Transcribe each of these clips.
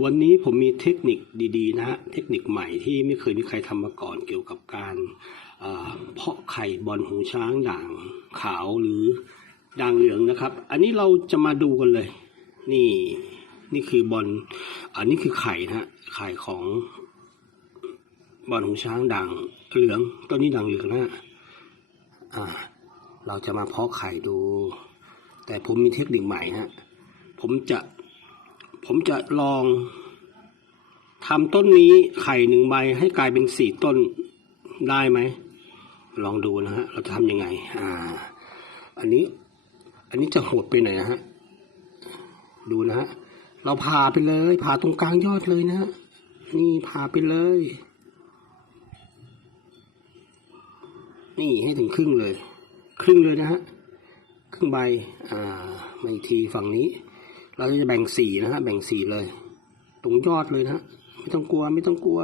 วันนี้ผมมีเทคนิคดีๆนะฮะเทคนิคใหม่ที่ไม่เคยมีใครทำมาก่อนเกี่ยวกับการเพาะไข่บอลหูช้างด่างขาวหรือด่างเหลืองนะครับ อันนี้เราจะมาดูกันเลย นี่นี่คือบอลอันนี้คือไข่นะฮะไข่ของบอลหูช้างด่างเหลืองต้นนี้ด่างเหลืองนะฮะอ่า เราจะมาเพาะไข่ดู แต่ผมมีเทคนิคใหม่ฮะผมจะ ผมจะลองทำต้นนี้ไข่หนึ่งใบให้กลายเป็นสี่ต้นได้ไหม ลองดูนะฮะ เราจะทำยังไง อ่า อันนี้ อันนี้จะโหดไปไหนนะฮะ ดูนะฮะ เราผ่าไปเลย ผ่าตรงกลางยอดเลยนะฮะ นี่ผ่าไปเลย นี่ให้ถึงครึ่งเลย ครึ่งเลยนะฮะ ครึ่งใบ อ่ามาอีกทีฝั่งนี้ เราจะแบ่งสีนะฮะแบ่งสีเลย ตรงยอดเลยนะฮะไม่ต้องกลัวไม่ต้องกลัว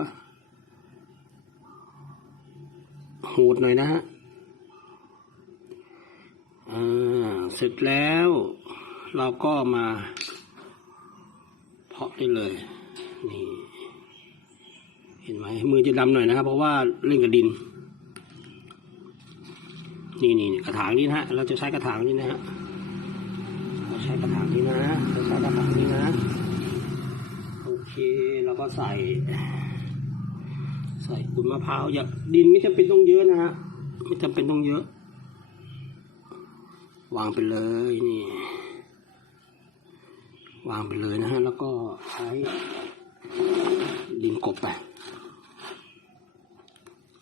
โหดหน่อยนะฮะอ่าเสร็จแล้ว เราก็มา เพาะได้เลยนี่เห็นไหมมือจะดำหน่อยนะครับ เพราะว่าเล่นกับดิน นี่นี่กระถางนี้นะฮะ เราจะใช้กระถางนี้นะฮะ ใช้กระถางนี้นะเราใช้กระถางนี้นะ โอเคแล้วก็ใส่ ใส่ขุนมะพร้าวอย่าดินไม่จำเป็นต้องเยอะนะฮะไม่จำเป็นต้องเยอะ วางไปเลยนี่ วางไปเลยนะฮะแล้วก็ใช้ดินกบไป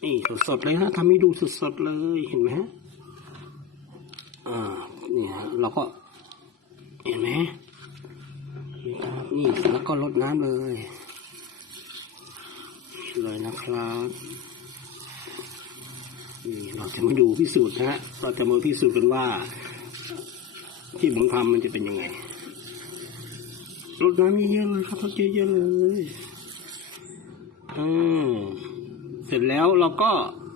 นี่สดๆเลยฮะทำให้ดูสดๆเลยเห็นไหมฮะอ่านี่ฮะเราก็ เห็นไหมนี่ครับนี่แล้วก็ลดน้ำเลยนี่เลยนะครับนี่เราจะมาดูพิสูจน์นะฮะเราจะมาพิสูจน์กันว่า ที่ผมทำมันจะเป็นยังไงลดน้ำเยอะๆเลยครับลดเยอะๆเลยอืมเสร็จแล้วเราก็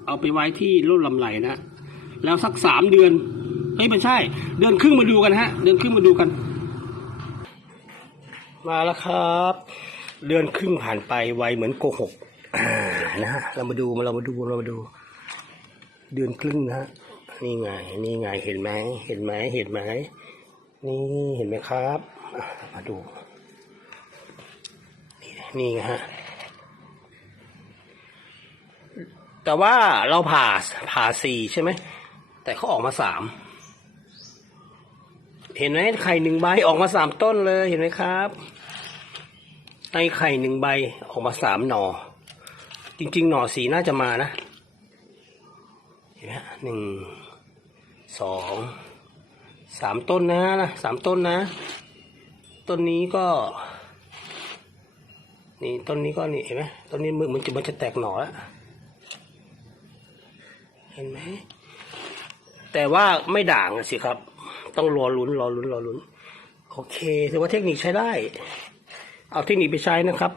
เอาไปไว้ที่ร่นลำไหลนะแล้วสักสามเดือน อ้ยไม่ใช่ เดือนครึ่งมาดูกันฮะ เดือนครึ่งมาดูกัน มาแล้วครับ เดือนครึ่งผ่านไปไวเหมือนโกหกนะฮะเรามาดูมาเรามาดูเรามาดู เดือนครึ่งนะฮะนี่ไงนี่ไงเห็นไหมเห็นไหมเห็นไหมนี่เห็นไหมครับมาดู นี่นี่ไงฮะแต่ว่าเราผ่าผ่าสี่ใช่ไหม แต่เขาออกมาสาม เห็นไหมไข่หนึ่งใบออกมาสามต้นเลยเห็นไหมครับในไข่หนึ่งใบออกมาสามหน่อ จริง ๆ หน่อสีน่าจะมานะเห็นไหมหนึ่งสองสามต้นนะนะสามต้นนะ ต้นนี้ก็ นี่ต้นนี้ก็นี่เห็นไหมต้นนี้มือมันจะมันจะแตกหน่อแล้วเห็นไหมแต่ว่าไม่ด่างสิครับ ต้องรอลุ้นรอลุ้นรอลุ้นโอเคถือว่าเทคนิคใช้ได้ เอาเทคนิคไปใช้นะครับ